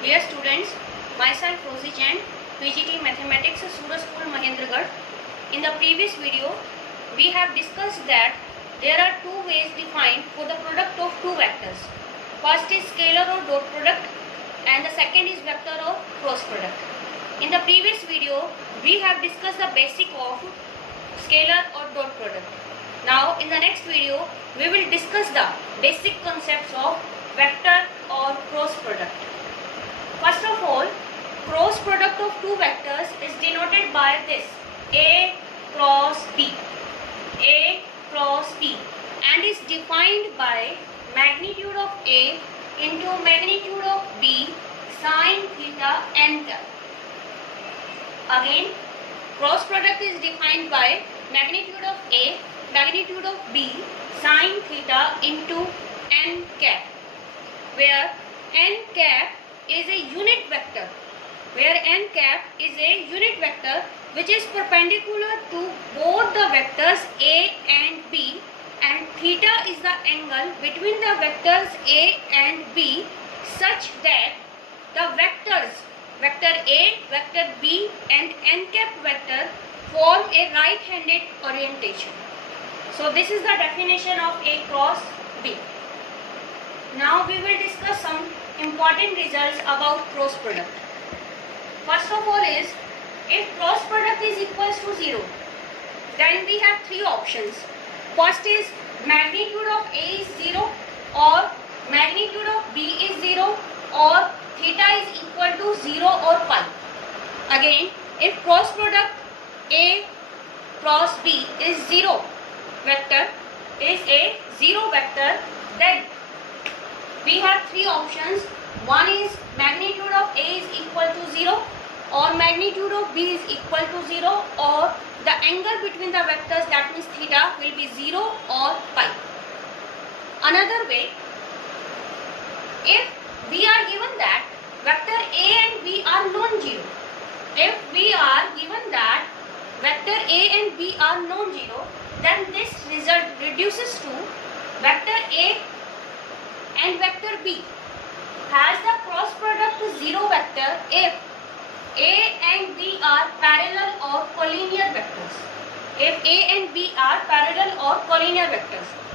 Dear students, myself Rosie Jain, PGT Mathematics, Suraj School, Mahendragarh. In the previous video, we have discussed that there are two ways defined for the product of two vectors. First is scalar or dot product, and the second is vector or cross product. In the previous video, we have discussed the basic of scalar or dot product. Now, in the next video, we will discuss the basic concepts of vector or cross product. First of all, cross product of two vectors is denoted by this A cross B, A cross B, and is defined by magnitude of A into magnitude of B sine theta n cap. Again, cross product is defined by magnitude of A, magnitude of B sine theta into n cap, where n cap is a unit vector, which is perpendicular to both the vectors A and B, and theta is the angle between the vectors A and B such that the vectors vector A, vector B and n cap vector form a right-handed orientation. So this is the definition of A cross B. Now we will discuss some important results about cross product. First of all is, if cross product is equals to 0, then we have three options. First is magnitude of A is 0, or magnitude of B is 0, or theta is equal to 0 or pi. Again, if cross product A cross B is 0 vector, then we have three options. One is magnitude of A is equal to 0, or magnitude of B is equal to 0, or the angle between the vectors, that means theta, will be 0 or pi. Another way, if we are given that vector A and B are non-zero, then this result reduces to vector A and vector B has the cross product 0 vector if A and B are parallel or collinear vectors.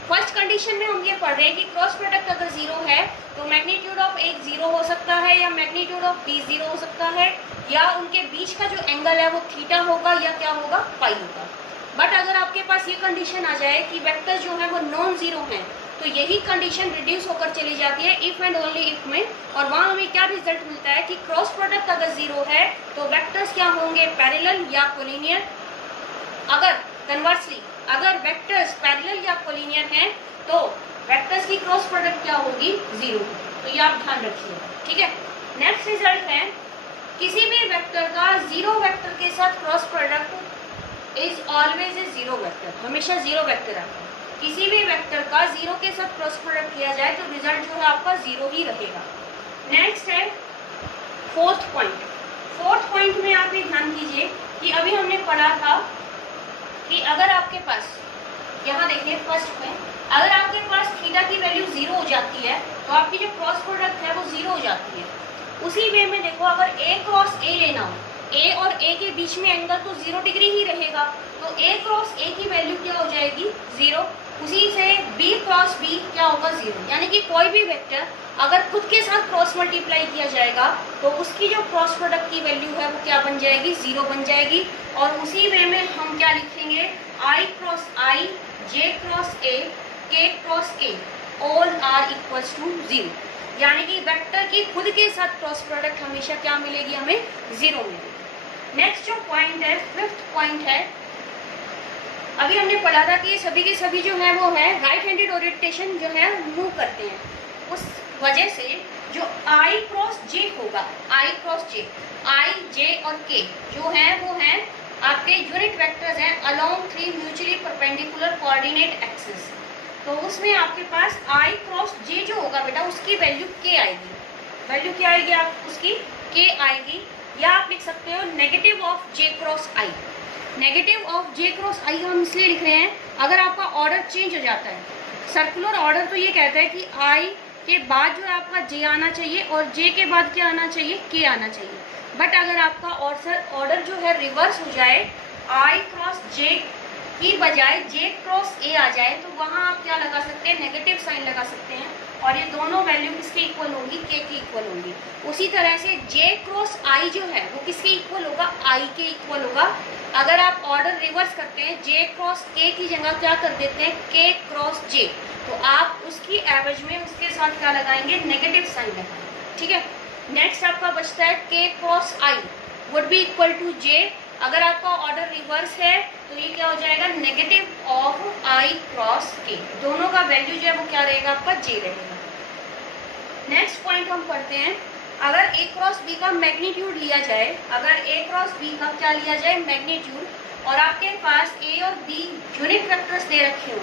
First condition में हम ये पढ़ रहे हैं कि cross product अगर 0 है तो मैग्नीट्यूड ऑफ A 0 हो सकता है, या मैग्नीट्यूड ऑफ B 0 हो सकता है, या उनके बीच का जो एंगल है वो थीटा होगा, या क्या होगा, पाई होगा. बट अगर आपके पास ये कंडीशन आ जाए कि वेक्टर जो है वो नॉन जीरो हैं, तो यही कंडीशन रिड्यूस होकर चली जाती है इफ एंड ओनली इफ में, और वहाँ हमें क्या रिजल्ट मिलता है कि क्रॉस प्रोडक्ट अगर 0 है तो वेक्टर्स क्या होंगे, पैरेलल या कोलिनियर. अगर कन्वर्सली अगर वेक्टर्स पैरेलल या कोलिनियर हैं तो वेक्टर्स की क्रॉस प्रोडक्ट क्या होगी, 0. तो ये आप ध्यान रखिएगा, ठीक है. नेक्स्ट रिजल्ट है, किसी भी वेक्टर का 0 वेक्टर के साथ cross product is always a 0 vector, हमेशा 0 वेक्टर आता है. किसी भी वेक्टर का 0 के साथ क्रॉस प्रोडक्ट किया जाए तो रिजल्ट जो है आपका 0 ही रहेगा. नेक्स्ट है फोर्थ पॉइंट में आप ये ध्यान कीजिए कि अभी हमने पढ़ा था कि अगर आपके पास, यहाँ देखिए फर्स्ट में, अगर आपके पास थीटा की वैल्यू 0 हो जाती है तो आपकी जो क्रॉस प्रोडक्ट है वो 0 हो जाती है. उसी वे में देखो, अगर A क्रॉस A लेना हो, A और A के बीच में एंगल तो 0 डिग्री ही रहेगा, तो A क्रॉस A की वैल्यू क्या हो जाएगी, 0. उसी से B क्रॉस B क्या होगा, 0. यानी कि कोई भी वेक्टर अगर खुद के साथ क्रॉस मल्टीप्लाई किया जाएगा तो उसकी जो क्रॉस प्रोडक्ट की वैल्यू है वो क्या बन जाएगी, 0 बन जाएगी. और उसी वे में हम क्या लिखेंगे, I cross I, J cross A, K cross K all are equals to 0. यानी कि वेक्टर की खुद के साथ क्रॉस प्रोडक्ट हमेशा क्या मिलेगी, हमें 0 मिलेगी. नेक्स्ट जो पॉइंट है, फिफ्थ पॉइंट है, अभी हमने पढ़ा था कि सभी के सभी जो है वो है राइट हैंडेड ओरिएंटेशन जो है मूव करते हैं. उस वजह से जो I क्रॉस J होगा, I J और K जो है वो है आपके यूनिट वेक्टर्स हैं along 3 mutually perpendicular coordinate axis. तो उसमें आपके पास I क्रॉस J जो होगा बेटा, उसकी वैल्यू K आएगी. वैल्यू क्या आएगी आप उसकी, K आएगी. या आप लिख सकते हो negative of J cross I. Negative of J cross I हम इसलिए लिख रहे हैं, अगर आपका ऑर्डर चेंज हो जाता है, सर्कुलर ऑर्डर तो ये कहता है कि I के बाद जो है आपका जे आना चाहिए और जे के बाद क्या आना चाहिए, के आना चाहिए। बट अगर आपका ऑर्डर जो है रिवर्स हो जाए, आई क्रॉस जे की बजाय जे क्रॉस ए आ जाए, तो वहाँ आप क्या लगा सकते हैं, नेगेटिव साइन लगा सकते हैं और ये दोनों वैल्यू किसके इक्वल होगी, के की इक्वल होगी। उसी तरह से जे क्रॉस आई जो है वो किसके इक्वल होगा, आई के इक्वल होगा। अगर आप ऑर्डर रिवर्स करते हैं, जे क्रॉस के की जगह क्या कर देते हैं, के क्रॉस जे, तो आप उसकी एवरेज में उसके साथ क्या लगाएंगे, नेगेटिव साइन लगाएंगे। ठीक है, नेक्स्ट आपका बचता है K cross I would be equal to J. अगर आपका ऑर्डर रिवर्स है तो ये क्या हो जाएगा, नेगेटिव ऑफ आई क्रॉस के, दोनों का वैल्यू जो है वो क्या रहेगा, आपका जे रहेगा। नेक्स्ट पॉइंट हम पढ़ते हैं, अगर ए क्रॉस बी का मैग्नीट्यूड लिया जाए, अगर ए क्रॉस बी का क्या लिया जाए, मैग्नीट्यूड, और आपके पास ए और बी यूनिट वेक्टर्स दे रखे हो,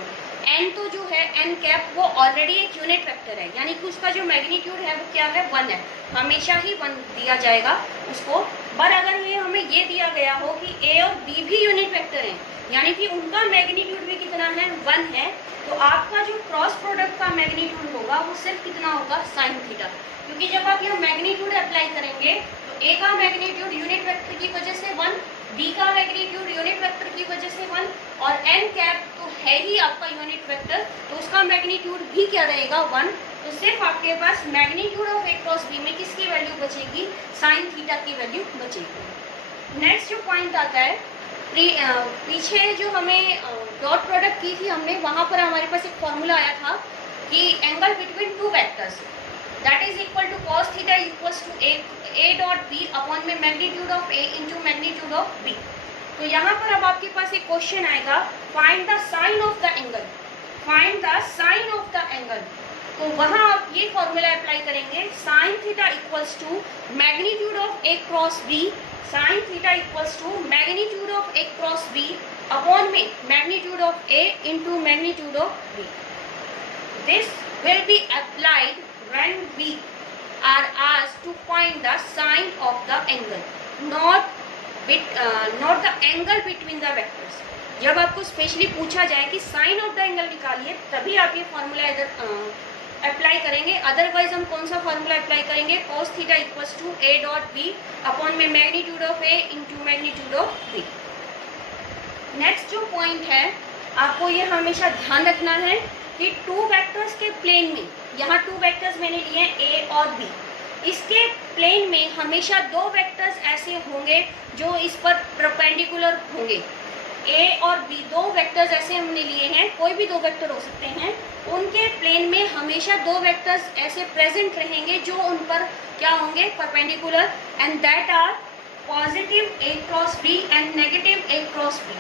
एन तो जो है एन कैप वो ऑलरेडी एक यूनिट वेक्टर है, यानी कि उसका जो मैग्नीट्यूड है वो क्या है, 1 है, हमेशा ही 1 दिया जाएगा उसको। पर अगर ये हमें ये दिया गया हो कि ए और बी भी यूनिट वेक्टर हैं, यानी कि उनका मैग्नीट्यूड भी कितना है, 1 है, तो आपका जो क्रॉस प्रोडक्ट का मैग्नीट्यूड होगा वो सिर्फ कितना होगा, साइन थीटा। क्योंकि जब आप ये मैग्नीट्यूड अप्लाई करेंगे तो ए का मैग्नीट्यूड यूनिट वेक्टर की वजह से 1, बी का मैग्नीट्यूड यूनिट वेक्टर की वजह से 1, और एन कैप तो है ही आपका यूनिट वेक्टर, तो उसका मैग्नीट्यूड भी क्या रहेगा, 1। तो सिर्फ आपके पास magnitude of A cross B में किसकी वैल्यू बचेगी, साइन थीटा की वैल्यू बचेगी। नेक्स्ट जो पॉइंट आता है, पीछे जो हमें डॉट प्रोडक्ट की थी हमने, वहाँ पर हमारे पास एक फॉर्मूला आया था कि angle between two vectors that is equal to cos theta equals to A dot B upon में magnitude of A into magnitude of B. तो यहाँ पर अब आपके पास एक क्वेश्चन आएगा, find the sine of the angle, find the sine of the angle. तो वहाँ आप ये फॉर्मूला अप्लाई करेंगे, sine theta equals to magnitude of A cross B, sine theta equals to magnitude of A cross B upon में magnitude of A into magnitude of B. This will be applied when we are asked to find the sine of the angle, not the angle between the vectors। जब आपको specially पूछा जाए कि sign of the angle निकालिए, तभी आप ये formula इधर अप्लाई करेंगे, अदरवाइज हम कौन सा फॉर्मूला अप्लाई करेंगे, cos theta equals to A dot B upon में magnitude of A into magnitude of B. Next जो पॉइंट है, आपको ये हमेशा ध्यान रखना है कि टू वेक्टर्स के प्लेन में, यहाँ टू वेक्टर्स मैंने लिए ए और बी, इसके प्लेन में हमेशा दो वेक्टर्स ऐसे होंगे जो इस पर परपेंडिकुलर होंगे। ए और बी दो वेक्टर्स ऐसे हमने लिए हैं, कोई भी दो वेक्टर हो सकते हैं, उनके प्लेन में हमेशा दो वेक्टर्स ऐसे प्रेजेंट रहेंगे जो उन पर क्या होंगे, perpendicular, and that are positive A cross B and negative A cross B.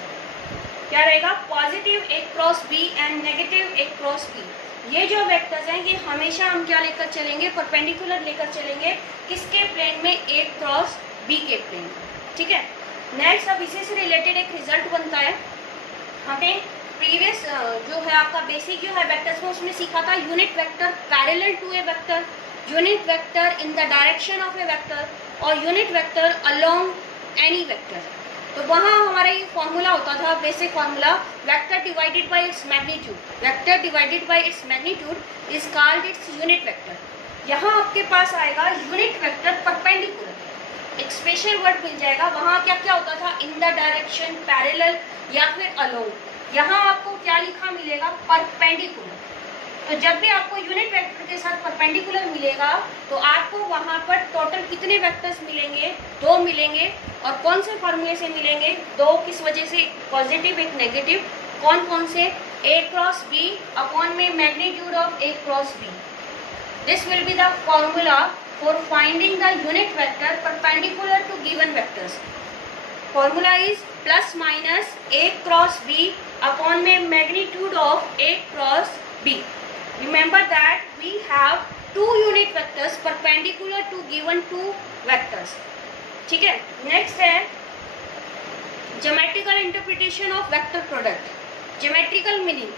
क्या रहेगा, positive A cross B and negative A cross B. ये जो वेक्टर्स हैं ये हमेशा हम क्या लेकर चलेंगे, परपेंडिकुलर लेकर चलेंगे, किसके प्लेन में, ए क्रॉस बी के प्लेन में। ठीक है, नेक्स्ट अब इसी से रिलेटेड एक रिजल्ट बनता है। हमें प्रीवियस जो है आपका बेसिक जो है वेक्टर्स में, उसमें सीखा था unit vector parallel to a vector, unit vector in the direction of a vector, और unit vector along any vector. तो वहाँ हमारा ये फॉर्मूला होता था, basic formula, vector divided by its magnitude, vector divided by its magnitude is called its unit vector. यहाँ आपके पास आएगा यूनिट वेक्टर परपेंडिकुलर, एक स्पेशल वर्ड मिल जाएगा। वहाँ क्या क्या होता था, इन द डायरेक्शन, पैरेलल या फिर अलोंग। यहाँ आपको क्या लिखा मिलेगा, परपेंडिकुलर। तो जब भी आपको यूनिट वेक्टर के साथ परपेंडिकुलर मिलेगा तो आपको वहाँ पर टोटल कितने वेक्टर्स मिलेंगे, दो मिलेंगे। और कौन से फॉर्मूले से मिलेंगे, दो किस वजह से, पॉजिटिव एक नेगेटिव, कौन कौन से, ए क्रॉस बी अपॉन में magnitude of A cross B. This will be the formula for finding the unit vector perpendicular to given vectors. Formula is plus minus a cross b upon में magnitude of a cross b. Remember that we have two unit vectors perpendicular to given two vectors. ठीक है, next है geometrical interpretation of vector product. Geometrical meaning,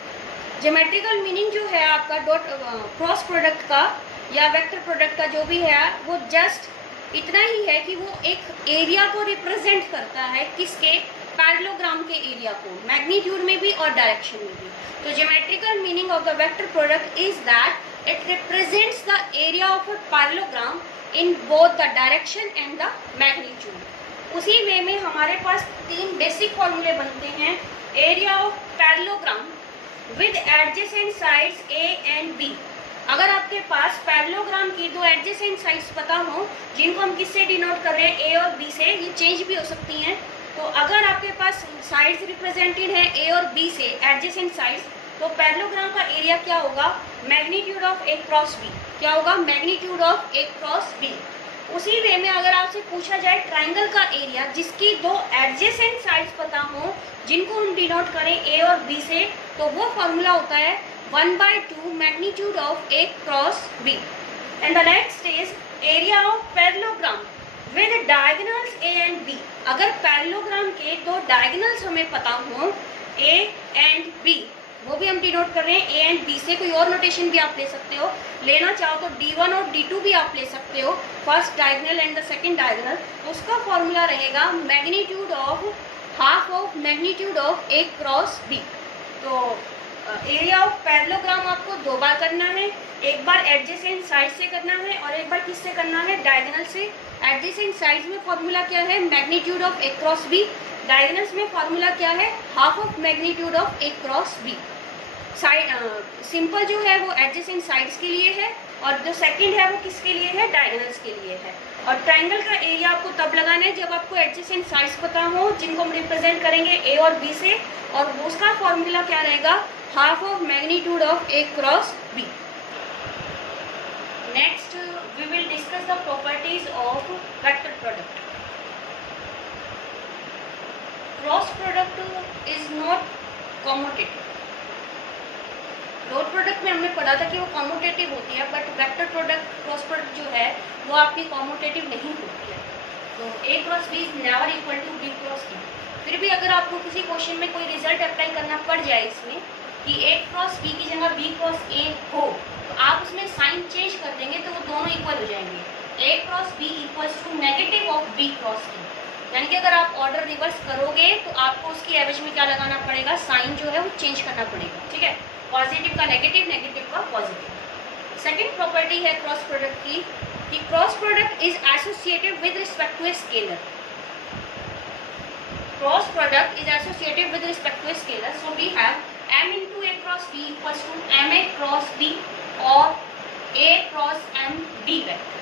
geometrical meaning जो है आपका dot cross product का या vector product का जो भी है, वो जस्ट इतना ही है कि वो एक एरिया को रिप्रेजेंट करता है, किसके, पैरेललोग्राम के एरिया को, मैग्नीट्यूड में भी और डायरेक्शन में भी। तो geometrical meaning of the vector product is that It represents the area of a parallelogram in both the direction and the magnitude. उसी वे में हमारे पास तीन बेसिक फॉर्मूले बनते हैं. Area of parallelogram with adjacent sides A and B. अगर आपके पास parallelogram की दो एडजेसेंट साइड्स पता हो, जिनको हम किससे डिनोट कर रहे हैं, ए और बी से, ये चेंज भी हो सकती हैं. तो अगर आपके पास साइड्स रिप्रेजेंटेड है ए और बी से, एडजेसेंट साइड्स, तो पैरेललोग्राम का एरिया क्या होगा, magnitude of A cross B. क्या होगा, magnitude of A cross B. उसी वे में अगर आपसे पूछा जाए ट्राइंगल का एरिया जिसकी दो एडजेसेंट साइड्स पता हो, जिनको हम डिनोट करें ए और बी से, तो वो फॉर्मूला होता है 1/2 magnitude of A cross B. And the next is area of parallelogram with diagonals A and B. अगर पैरेललोग्राम के दो डायगोनल्स हमें पता हो, ए एंड बी, वो भी हम डिनोट कर रहे हैं ए एंड बी से. कोई और नोटेशन भी आप ले सकते हो, लेना चाहो तो D1 और D2 भी आप ले सकते हो, first diagonal and the second diagonal. उसका फॉर्मूला रहेगा magnitude of half of magnitude of A cross B. तो एरिया ऑफ पैरेललोग्राम आपको दो बार करना है, एक बार एडजेसेंट साइड से करना है और एक बार किससे करना है, डायगोनल से. एडजेसेंट साइड्स में फॉर्मूला क्या है, magnitude of A cross B. Diagonals में फॉर्मूला क्या है, half of magnitude of A cross B. Side simple जो है वो एडजेसेंट साइड्स के लिए है, और जो सेकंड है वो किसके लिए है, डायगोनल्स के लिए है. और ट्राइंगल का एरिया आपको तब लगाना है जब आपको एडजेसेंट साइड्स पता हो, जिनको हम रिप्रेजेंट करेंगे ए और बी से, और उसका फॉर्मूला क्या रहेगा, half of magnitude of A cross B. Next we will discuss the properties of vector product. Cross product is not commutative. Dot product में हमने पढ़ा था कि वो कॉम्यूटेटिव होती है, but vector product, cross product जो है वो आपकी कॉम्यूटेटिव नहीं होती है. तो A cross B is never equal to B cross A. फिर भी अगर आपको किसी क्वेश्चन में कोई रिजल्ट अप्लाई करना पड़ जाए इसमें कि ए क्रॉस बी की जगह बी क्रॉस ए हो, तो आप उसमें साइन चेंज कर देंगे तो वो दोनों इक्वल हो जाएंगे. A cross B equals to negative of B cross A. यानी कि अगर आप ऑर्डर रिवर्स करोगे तो आपको उसकी एवरेज में क्या लगाना पड़ेगा, साइन जो है वो चेंज करना पड़ेगा. ठीक है, पॉजिटिव का नेगेटिव, नेगेटिव का पॉजिटिव. सेकंड प्रॉपर्टी है क्रॉस प्रोडक्ट की कि cross product is associated with respect to a scalar. Cross product is associated with respect to a scalar. So we have m into a cross b equals to ma cross b और a cross m b vector.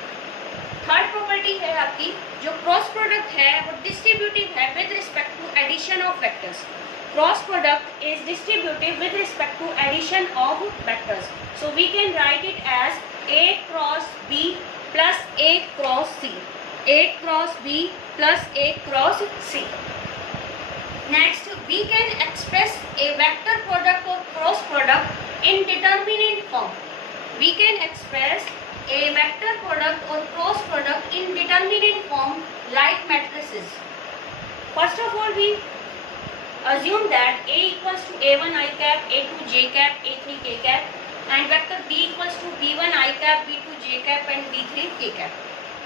Third property है आपकी, जो cross product है वो distributive है with respect to addition of vectors. Cross product is distributive with respect to addition of vectors. So we can write it as A cross B plus A cross C. A cross B plus A cross C. Next, we can express a vector product or cross product in determinant form. We can express a vector product or cross product in determinant form like matrices. First of all, we assume that A equals to A1 I cap, A2 J cap, A3 K cap, and vector B equals to B1 I cap, B2 J cap, and B3 K cap.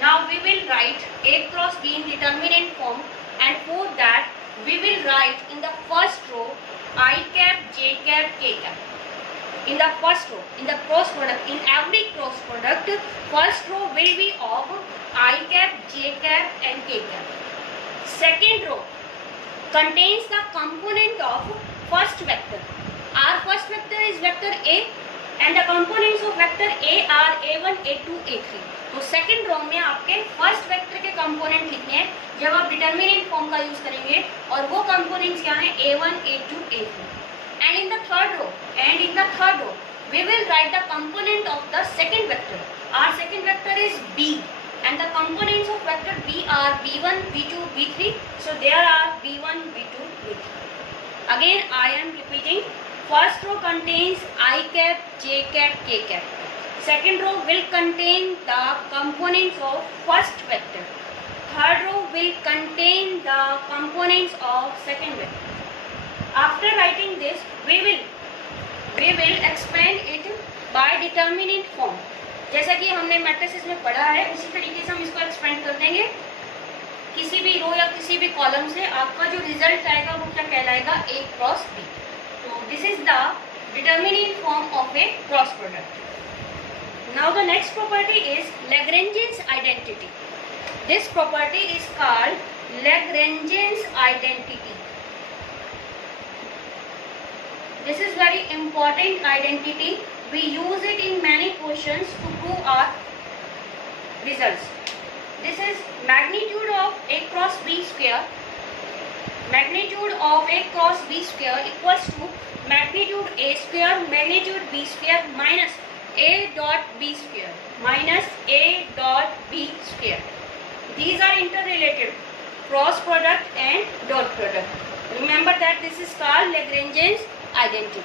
Now we will write A cross B in determinant form, and for that we will write in the first row I cap, J cap, K cap. In the first row, in the cross product, in every cross product, first row will be of I cap, J cap, and K cap. Second row contains the component of first vector. Our first vector is vector A, and the components of vector A are A1, A2, A3. तो second row में आपके first vector के component लिखने हैं जब आप determinant form का use करेंगे, और वो कंपोनेंट्स क्या हैं, A1, A2, A3. And in the third row, we will write the component of the second vector. Our second vector is B, and the components of vector B are B1, B2, B3. So there are B1, B2, B3. Again, I am repeating. First row contains I cap, J cap, K cap. Second row will contain the components of first vector. Third row will contain the components of second vector. After writing this, we will explain it by determinant form. जैसा कि हमने matrices में पढ़ा है उसी तरीके से हम इसको एक्सपेंड कर देंगे. किसी भी रो या किसी भी कॉलम से आपका जो रिजल्ट आएगा वो क्या कहलाएगा, A क्रॉस B. तो this is the determinant form of A cross product. Now the next property is Lagrange's identity. This property is called Lagrange's identity. This is very important identity. We use it in many questions to prove our results. This is magnitude of A cross B square. Magnitude of A cross B square equals to magnitude A square magnitude B square minus A dot B square minus A dot B square. These are interrelated, cross product and dot product. Remember that this is called Lagrange's identity.